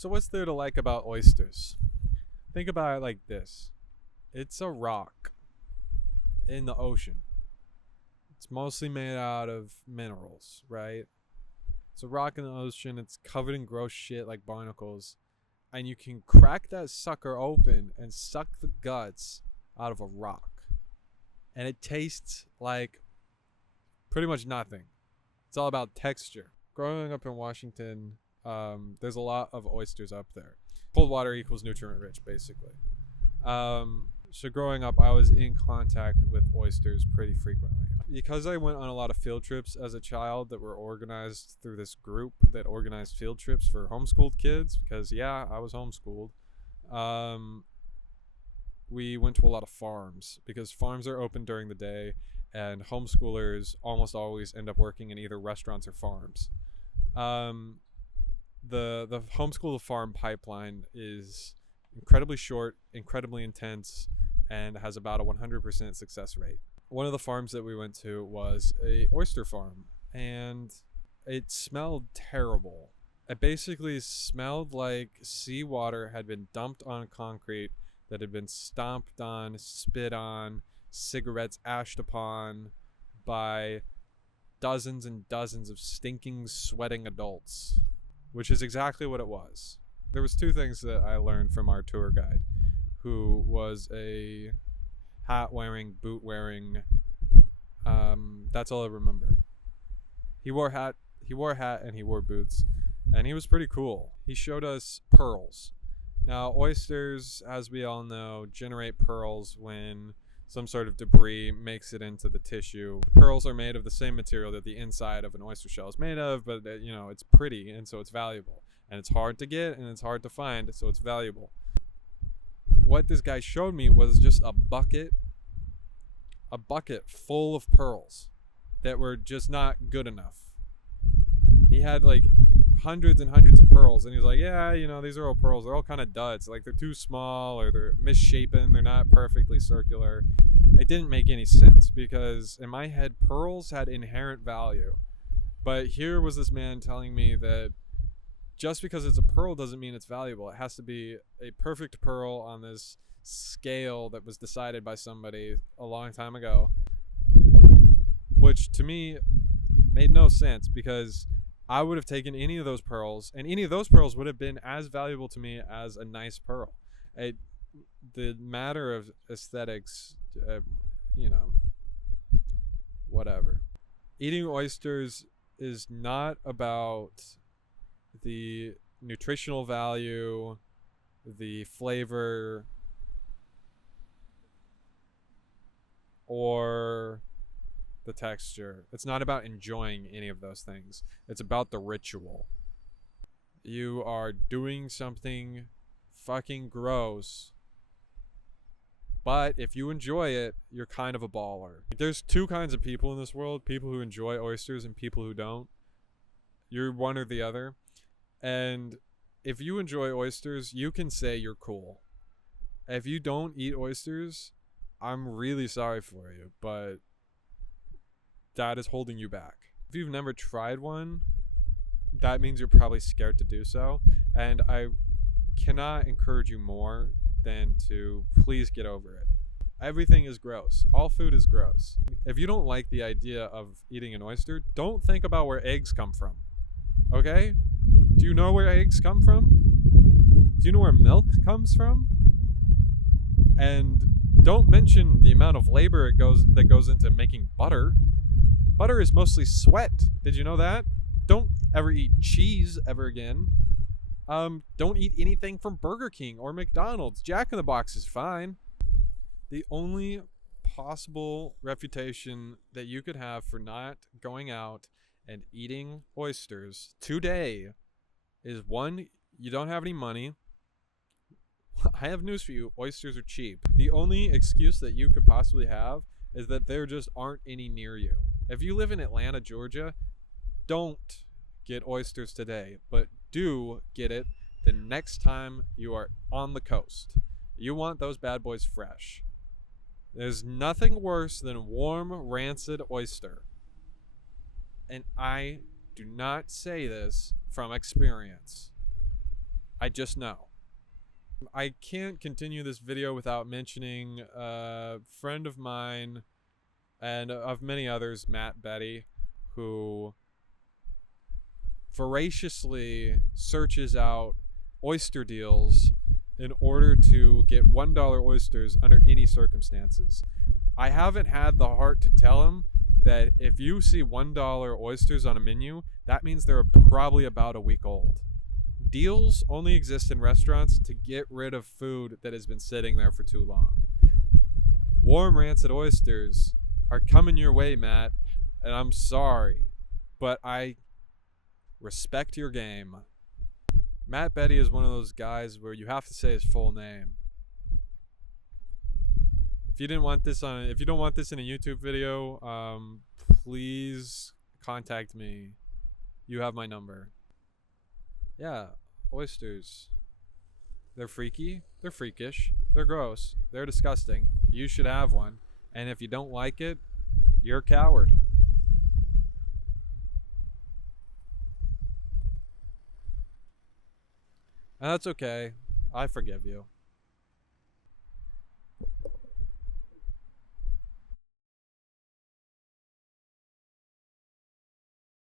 So what's there to like about oysters? Think about it like this. It's a rock in the ocean. It's mostly made out of minerals, right? It's a rock in the ocean. It's covered in gross shit like barnacles. And you can crack that sucker open and suck the guts out of a rock. And it tastes like pretty much nothing. It's all about texture. Growing up in Washington, there's a lot of oysters up there. Cold water equals nutrient rich, basically. So growing up, I was in contact with oysters pretty frequently. Because I went on a lot of field trips as a child that were organized through this group that organized field trips for homeschooled kids, because yeah, I was homeschooled. We went to a lot of farms because farms are open during the day, and homeschoolers almost always end up working in either restaurants or farms. The homeschool to farm pipeline is incredibly short, incredibly intense, and has about a 100% success rate. One of the farms that we went to was a oyster farm, and it smelled terrible. It basically smelled like seawater had been dumped on concrete that had been stomped on, spit on, cigarettes ashed upon by dozens and dozens of stinking, sweating adults, which is exactly what it was. There was two things that I learned from our tour guide, who was a hat-wearing, boot-wearing, that's all I remember. He wore a hat, and he wore boots, and he was pretty cool. He showed us pearls. Now, oysters, as we all know, generate pearls when some sort of debris makes it into the tissue. Pearls are made of the same material that the inside of an oyster shell is made of, but it's pretty, and so it's valuable. And it's hard to get, and it's hard to find, so it's valuable. What this guy showed me was just a bucket full of pearls that were just not good enough. He had like hundreds and hundreds of pearls, and he was like, yeah, these are all pearls. They're all kind of duds. Like, they're too small, or they're misshapen. They're not perfectly circular. It didn't make any sense, because in my head, pearls had inherent value. But here was this man telling me that just because it's a pearl doesn't mean it's valuable. It has to be a perfect pearl on this scale that was decided by somebody a long time ago, which to me made no sense, because I would have taken any of those pearls, and any of those pearls would have been as valuable to me as a nice pearl. The matter of aesthetics, whatever. Eating oysters is not about the nutritional value, the flavor, or the texture. It's not about enjoying any of those things. It's about the ritual. You are doing something fucking gross, but if you enjoy it, you're kind of a baller. There's two kinds of people in this world: people who enjoy oysters and people who don't. You're one or the other. And if you enjoy oysters, you can say you're cool. If you don't eat oysters, I'm really sorry for you, but that is holding you back. If you've never tried one, that means you're probably scared to do so. And I cannot encourage you more than to please get over it. Everything is gross. All food is gross. If you don't like the idea of eating an oyster, don't think about where eggs come from. Okay? Do you know where eggs come from? Do you know where milk comes from? And don't mention the amount of labor that goes into making butter. Butter is mostly sweat. Did you know that? Don't ever eat cheese ever again. Don't eat anything from Burger King or McDonald's. Jack in the Box is fine. The only possible refutation that you could have for not going out and eating oysters today is, one, you don't have any money. I have news for you. Oysters are cheap. The only excuse that you could possibly have is that there just aren't any near you. If you live in Atlanta, Georgia, don't get oysters today, but do get it the next time you are on the coast. You want those bad boys fresh. There's nothing worse than warm, rancid oyster. And I do not say this from experience. I just know. I can't continue this video without mentioning a friend of mine and of many others, Matt Betty, who voraciously searches out oyster deals in order to get $1 oysters under any circumstances. I haven't had the heart to tell him that if you see $1 oysters on a menu, that means they're probably about a week old. Deals only exist in restaurants to get rid of food that has been sitting there for too long. Warm rancid oysters are coming your way, Matt, and I'm sorry, but I respect your game. Matt Betty is one of those guys where you have to say his full name. If you don't want this in a YouTube video, please contact me. You have my number. Yeah, oysters. They're freaky, they're freakish, they're gross, they're disgusting. You should have one. And if you don't like it, you're a coward. And that's okay. I forgive you.